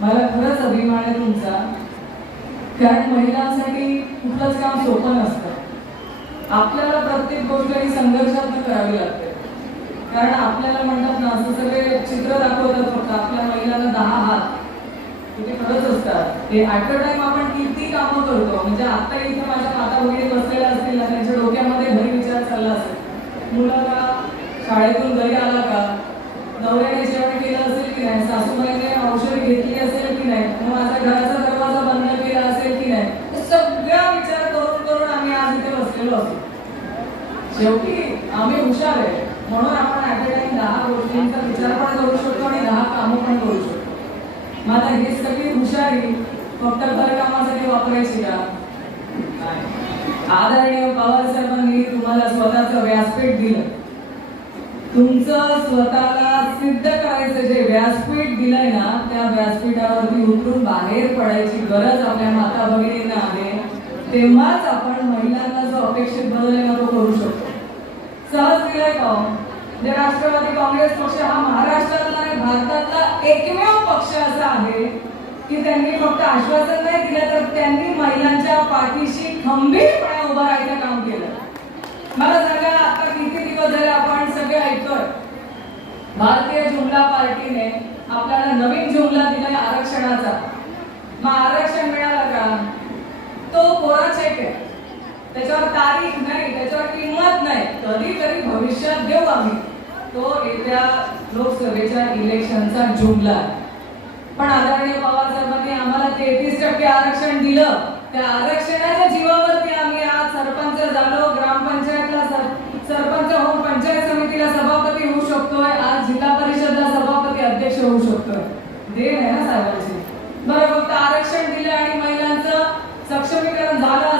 मला खरंच अभिमान आहे तुमचा. कारण महिलांसाठी कुठलंच काम सोपं नसतं. आपल्याला प्रत्येक गोष्ट ही संघर्षातून करावी लागते. कारण आपल्याला म्हणतात ना असं सगळे चित्र दाखवतात फक्त आपल्या महिलांना दहा हात. ते खरंच असतात. ते ऍट अ टाइम आपण किती कामं करतो म्हणजे आता इथे माझ्या माता वगैरे बसलेल्या असतील ना त्यांच्या डोक्यामध्ये घरी विचार चालला असेल. मुलाला शाळेतून घरी आला का? नवऱ्याने जेवण केलं असेल की नाही? सासूबाईने औषध घेतलं शेवटी आम्ही हुशार आहे. म्हणून आपण ॲट अ टाइम दहा गोष्टींचा विचार पण करू शकतो आणि दहा कामं पण करू शकतो. मग ही सगळी हुशारी फक्त घरकामासाठी वापरायची का? आदरणीय पवार साहेबांनी तुम्हाला स्वतःचं व्यासपीठ दिलं. तुमचं स्वतःला सिद्ध करायचं जे व्यासपीठ दिलंय ना त्या व्यासपीठावरती उतरून बाहेर पडायची गरज आपल्या माता भगिनींना आहे तेव्हाच आपण महिलांना जो अपेक्षित बदल आहे ना तो करू शकतो. सहज दिलाय का म्हणजे राष्ट्रवादी काँग्रेस पक्ष हा महाराष्ट्रातला आणि भारतातला एकमेव पक्ष असा आहे की त्यांनी फक्त आश्वासन नाही दिलं तर त्यांनी महिलांच्या पाठीशी खंबीरपणे उभं राहायचं काम केलं. मला सांगा आता किती दिवस झाले आपण सगळे ऐकतोय? भारतीय जुमला पार्टीने आपल्याला नवीन जुमला दिलाय आरक्षणाचा मग आरक्षण मिळालं का तो कोरा चेक आहे त्याच्यावर तारीख नाही त्याच्यावर किंमत नाही. कधीतरी भविष्यात देऊ आम्ही. तो येत्या लोकसभेच्या इलेक्शनचा जुमला आहे. पण आदरणीय पवार साहेबांनी आम्हाला तेहतीस टक्के आरक्षण दिलं. त्या आरक्षणाच्या जीवावरती आम्ही आज सरपंच झालो ग्रामपंचायतला सर- सरपंच होऊन पंचायत समितीला सभापती होऊ शकतोय. आज जिल्हा परिषदला सभापती अध्यक्ष होऊ शकतोय. देण आहे ना साहेबांची. बरं फक्त आरक्षण दिलं आणि महिलांचं सक्षमीकरण झालं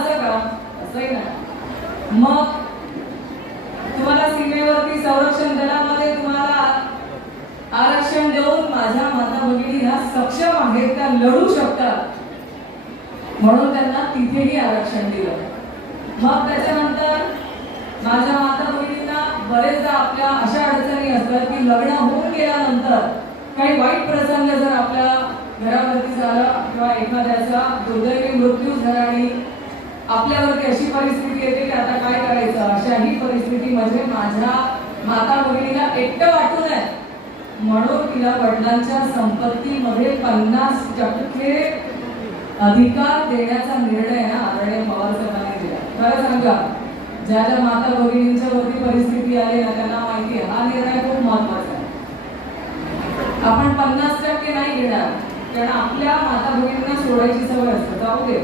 मग तुम्हाला सीमेवरती संरक्षण दलामध्ये तुम्हाला आरक्षण देऊन माझ्या माता भगिनी ह्या सक्षम आहेत त्या लढू शकतात? म्हणून त्यांना तिथेही आरक्षण दिलं. मग त्याच्यानंतर माझ्या माता भगिनींना बरेचदा आपल्या अशा अडचणी असतात की लग्न होऊन गेल्यानंतर काही वाईट प्रसंग जर आपल्या घरावरती झाला किंवा एखाद्याचा दुर्दैवी मृत्यू झाला आणि आपल्यावरती अशी परिस्थिती येते की आता काय करायचं? अशाही म्हणजे माझ्या माता भगिनीला एकटं वाटू नये. म्हणून तिला वडिलांच्या संपत्तीमध्ये पन्नास टक्के अधिकार देण्याचा निर्णय ना आदरणीय पवार साहेबांनी दिला. खरं सांगा ज्या ज्या माता भगिनींच्या वरती परिस्थिती आली ना त्यांना माहिती आहे हा निर्णय खूप महत्त्वाचा आहे. आपण पन्नास टक्के नाही घेणार कारण आपल्या माता भगिनींना सोडायची सवय असते. जाऊ दे.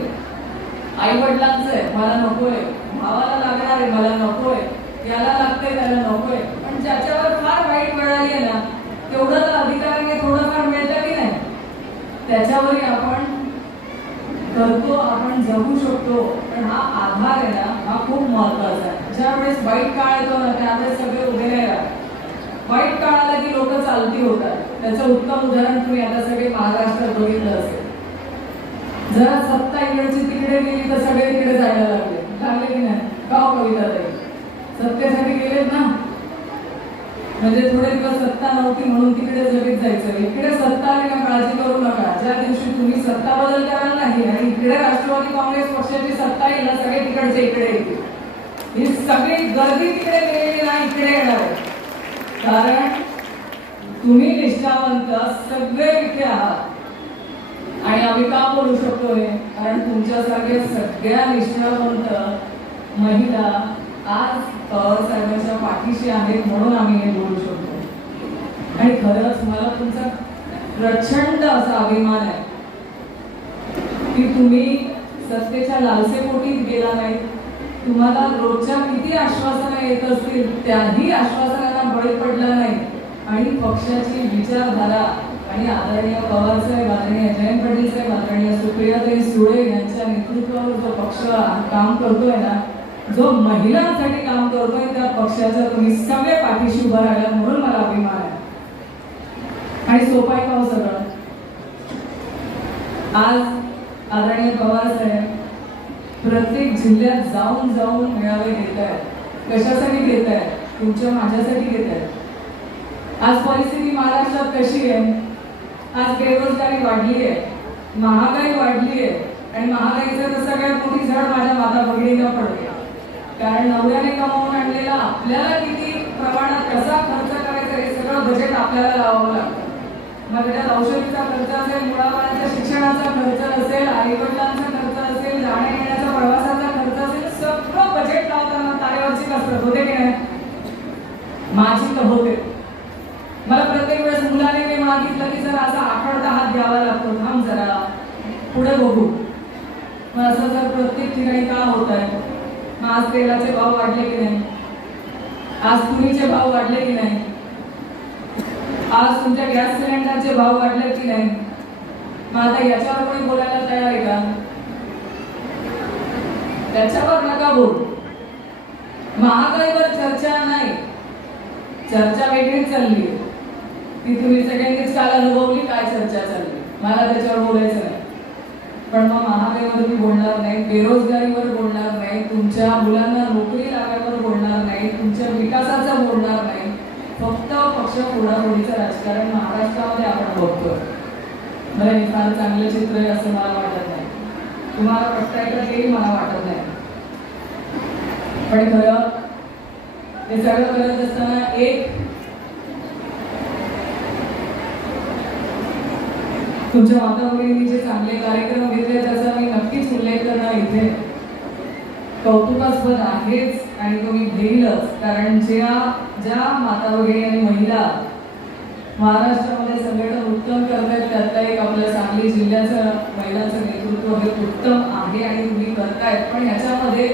आई वडिलांचं आहे मला नकोय भावाला लागणार आहे मला नकोय याला लागतंय त्याला नकोय. पण ज्याच्यावर फार वाईट मिळाली आहे ना तेवढं तर अधिकाराने थोडंफार मिळतं की नाही? त्याच्यावरही आपण करतो आपण जगू शकतो. पण हा आधार आहे ना हा खूप महत्त्वाचा आहे. ज्या वेळेस वाईट काळ येतो ना त्यावेळेस सगळे उभे नाही राहत. वाईट काळाला की लोक चालती होतात त्याचं उत्तम उदाहरण तुम्ही आता सगळे महाराष्ट्रात बघितलं असेल. जरा सत्ता इकडची तिकडे गेली तर सगळे तिकडे जायला लागले. लागले की नाही? का हो कविता ताई? सत्तेसाठी गेलेत ना? म्हणजे थोडे दिवस सत्ता नव्हती म्हणून तिकडे लगेच जायचं. इकडे सत्ता आली ना काळजी करू नका. ज्या दिवशी तुम्ही सत्ता बदल कराल नाही आणि इकडे राष्ट्रवादी काँग्रेस पक्षाची सत्ता येईल ना सगळे तिकडचे इकडे येतील. ही सगळी गर्दी तिकडे गेलेली ना इकडे येणार. आहे कारण तुम्ही निष्ठावंत सगळे इथे आहात. आणि आम्ही का बोलू शकतोय? कारण तुमच्यासारखे सगळ्या निष्ठावंत महिला आज पवार साहेबांच्या पाठीशी आहेत म्हणून आम्ही हे बोलू शकतो. आणि खरंच मला तुमचा प्रचंड असा अभिमान आहे की तुम्ही सत्तेच्या लालसेपोटी गेला नाही. तुम्हाला रोजच्या किती आश्वासनं येत असतील त्याही आश्वासनांना बळी पडला नाही. आणि पक्षाची विचारधारा आणि आदरणीय पवार साहेब आदरणीय जयंत पाटील साहेब आदरणीय सुप्रियाताई सुळे यांच्या नेतृत्वावर जो पक्ष काम करतोय ना जो महिलांसाठी काम करतोय त्या पक्षाच्या तुम्ही सगळे पाठीशी उभा राहिला म्हणून मला अभिमान आहे. आणि सोपाय का हो सगळं? आज आदरणीय पवार साहेब प्रत्येक जिल्ह्यात जाऊन जाऊन मेळावे घेत आहेत कशासाठी घेत आहेत तुमच्या माझ्यासाठी घेत आहेत आज परिस्थिती महाराष्ट्रात कशी आहे? आज बेरोजगारी वाढली आहे महागाई वाढली आहे आणि महागाईचं तर सगळ्यात मोठी झड माझ्या माता भगिनीला पडते कारण नवऱ्याने कमावून आणलेला आपल्याला किती प्रमाणात कसा खर्च करायचा हे सगळं बजेट आपल्याला लावावं लागतं. मग त्याच्यात औषधीचा खर्च असेल मुलाबाळांच्या शिक्षणाचा खर्च असेल आईवडिलांचा खर्च असेल जाण्या येण्याचा प्रवासाचा खर्च असेल सगळं बजेट लावताना तारेवरची कसरत होते की नाही? माझी तर होते मला प्रत्येक वेळेस मुलाने मी मागितलं की जर असा आठवडा हात द्यावा लागतो. थांब जरा. पुढे बघू. मग असं जर प्रत्येक ठिकाणी का होत आहे मग आज तेलाचे भाव वाढले की नाही? आज तुरीचे भाव वाढले की नाही? आज तुमच्या गॅस सिलेंडरचे भाव वाढले की नाही? मग आता याच्यावर कोणी बोलायला तयार आहे का? त्याच्यावर नका बोल. महागाईवर चर्चा नाही. चर्चा वेगळी चालली आहे. ती तुम्ही सगळ्यांनीच काल अनुभवली काय चर्चा चालली? मला त्याच्यावर बोलायचं नाही. पण मग महागाईवर मी बोलणार नाही बेरोजगारीवर बोलणार नाही तुमच्या मुलांना नोकरी लागायवर बोलणार नाही तुमच्या विकासाचा बोलणार नाही. फक्त पक्ष फोडाफोडीचं राजकारण महाराष्ट्रामध्ये आपण बघतोय. मला हे फार चांगलं चित्र आहे असं मला वाटत नाही. तुम्हाला पटताय का तेही मला वाटत नाही. पण खरं हे सगळं करत असताना एक तुमच्या माता जे चांगले कार्यक्रम घेतले त्याचा मी नक्कीच उल्लेख करणार इथे. कौतुकास्पद आहेच आणि तो मी घेईलच कारण ज्या ज्या माता भगिनी आणि महिला महाराष्ट्रामध्ये संघटन उत्तम करतायत त्यातला एक आपल्या सांगली जिल्ह्याचं महिलांचं नेतृत्व हे उत्तम आहे आणि तुम्ही करतायत. पण ह्याच्यामध्ये